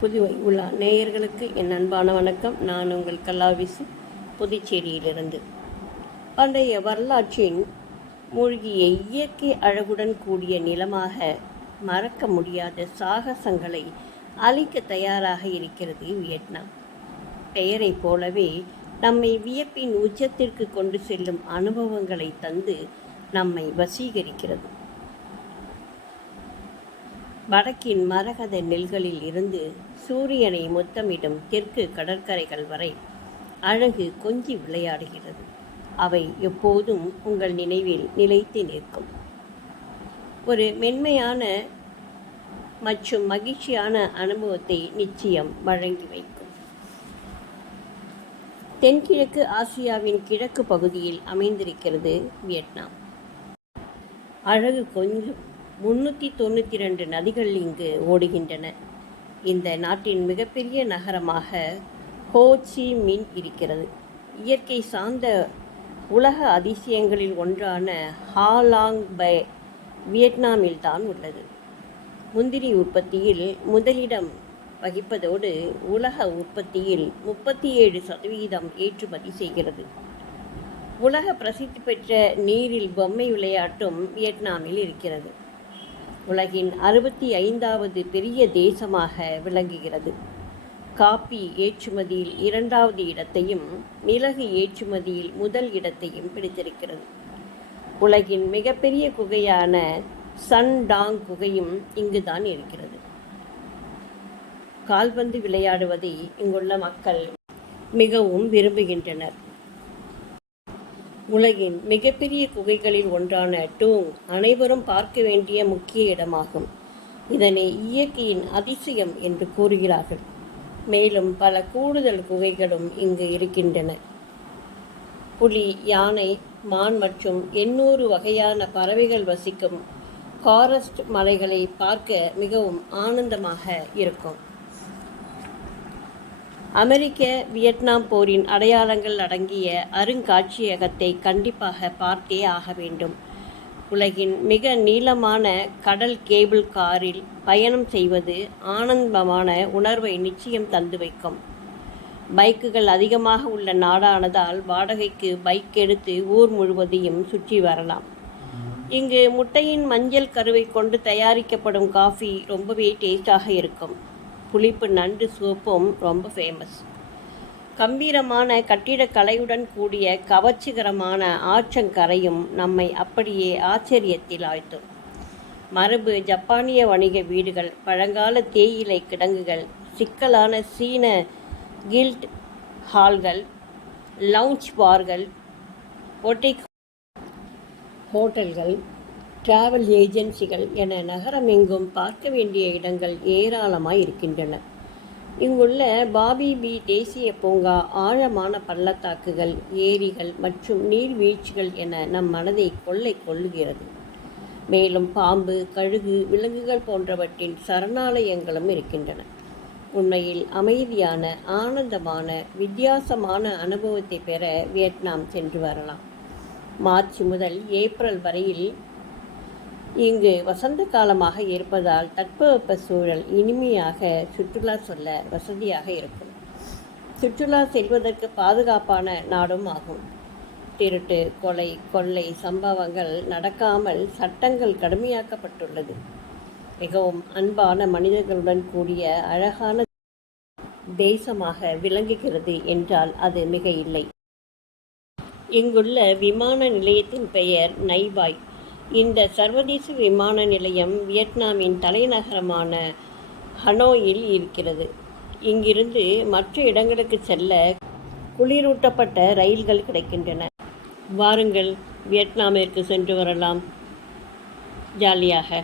புதுவை உலா நேயர்களுக்கு என் அன்பான வணக்கம். நான் உங்கள் கல்லாவிசு, புதுச்சேரியிலிருந்து. பண்டைய வரலாற்றின் மூழ்கிய இயற்கை அழகுடன் கூடிய நிலமாக மறக்க முடியாத சாகசங்களை அளிக்க தயாராக இருக்கிறது வியட்நாம். பெயரைப் போலவே நம்மை வியப்பின் உச்சத்திற்கு கொண்டு செல்லும் அனுபவங்களை தந்து நம்மை வசீகரிக்கிறது. வடக்கின் மரகத நெல்களில் இருந்து சூரியனை முத்தமிடும் தெற்கு கடற்கரைகள் வரை அழகு கொஞ்சி விளையாடுகிறது. அவை எப்போதும் உங்கள் நினைவில் நிலைத்து நிற்கும். ஒரு மென்மையான மற்றும் மகிழ்ச்சியான அனுபவத்தை நிச்சயம் வழங்கி வைக்கும். தென்கிழக்கு ஆசியாவின் கிழக்கு பகுதியில் அமைந்திருக்கிறது வியட்நாம். அழகு கொஞ்சம் 392 நதிகள் இங்கு ஓடுகின்றன. இந்த நாட்டின் மிகப்பெரிய நகரமாக ஹோ சி மின் இருக்கிறது. இயற்கை சார்ந்த உலக அதிசயங்களில் ஒன்றான ஹாலாங் பை வியட்நாமில் தான் உள்ளது. முந்திரி உற்பத்தியில் முதலிடம் வகிப்பதோடு உலக உற்பத்தியில் 37% ஏற்றுமதி செய்கிறது. உலக பிரசித்தி பெற்ற நீரில் பொம்மை விளையாட்டும் வியட்நாமில் இருக்கிறது. உலகின் 65வது பெரிய தேசமாக விளங்குகிறது. காபி ஏற்றுமதியில் 2வது இடத்தையும் மிளகு ஏற்றுமதியில் முதல் இடத்தையும் பிடித்திருக்கிறது. உலகின் மிகப்பெரிய குகையான சன்டாங் குகையும் இங்குதான் இருக்கிறது. கால்பந்து விளையாடுவதை இங்குள்ள மக்கள் மிகவும் விரும்புகின்றனர். உலகின் மிகப்பெரிய குகைகளில் ஒன்றான டூங் அனைவரும் பார்க்க வேண்டிய முக்கிய இடமாகும். இதனை இயற்கையின் அதிசயம் என்று கூறுகிறார்கள். மேலும் பல கூடுதல் குகைகளும் இங்கு இருக்கின்றன. புலி, யானை, மான் மற்றும் 800 வகையான பறவைகள் வசிக்கும் ஃபாரஸ்ட் மலைகளை பார்க்க மிகவும் ஆனந்தமாக இருக்கும். அமெரிக்க வியட்நாம் போரின் அடையாளங்கள் அடங்கிய அருங்காட்சியகத்தை கண்டிப்பாக பார்த்தே ஆக வேண்டும். உலகின் மிக நீளமான கடல் கேபிள் காரில் பயணம் செய்வது ஆனந்தமான உணர்வை நிச்சயம் தந்து வைக்கும். பைக்குகள் அதிகமாக உள்ள நாடானதால் வாடகைக்கு பைக் எடுத்து ஊர் முழுவதையும் சுற்றி வரலாம். இங்கு முட்டையின் மஞ்சள் கருவை கொண்டு தயாரிக்கப்படும் காஃபி ரொம்பவே டேஸ்டாக இருக்கும். புளிப்பு நண்டு சூப்பும் ரொம்ப ஃபேமஸ். கம்பீரமான கட்டிடக்கலையுடன் கூடிய கவர்ச்சிகரமான ஆற்றங்கரையும் நம்மை அப்படியே ஆச்சரியத்தில் ஆழ்த்தும். மரபு ஜப்பானிய வணிக வீடுகள், பழங்கால தேயிலை கிடங்குகள், சிக்கலான சீன கில்ட் ஹால்கள், லவுஞ்ச் பார்கள், பொட்டிக் ஹோட்டல்கள், டிராவல் ஏஜென்சிகள் என நகரமெங்கும் பார்க்க வேண்டிய இடங்கள் ஏராளமாய் இருக்கின்றன. இங்குள்ள பாபி பி தேசிய பூங்கா ஆழமான பள்ளத்தாக்குகள், ஏரிகள் மற்றும் நீர்வீழ்ச்சிகள் என நம் மனதை கொள்ளுகிறது. மேலும் பாம்பு, கழுகு, விலங்குகள் போன்றவற்றின் சரணாலயங்களும் இருக்கின்றன. உண்மையில் அமைதியான, ஆனந்தமான, வித்தியாசமான அனுபவத்தை பெற வியட்நாம் சென்று வரலாம். மார்ச் முதல் ஏப்ரல் வரையில் இங்கு வசந்த காலமாக இருப்பதால் தட்பவெப்ப சூழல் இனிமையாக சுற்றுலா செல்ல வசதியாக இருக்கும். சுற்றுலா செல்வதற்கு பாதுகாப்பான நாடும் ஆகும். திருட்டு, கொலை, கொள்ளை சம்பவங்கள் நடக்காமல் சட்டங்கள் கடுமையாக்கப்பட்டுள்ளது. மிகவும் அன்பான மனிதர்களுடன் கூடிய அழகான தேசமாக விளங்குகிறது என்றால் அது மிக இல்லை. இங்குள்ள விமான நிலையத்தின் பெயர் நைபாய். இந்த சர்வதேச விமான நிலையம் வியட்நாமின் தலைநகரமான ஹனோயில் இருக்கிறது. இங்கிருந்து மற்ற இடங்களுக்கு செல்ல குளிரூட்டப்பட்ட ரயில்கள் கிடைக்கின்றன. வாருங்கள், வியட்நாமிற்கு சென்று வரலாம் ஜாலியாக.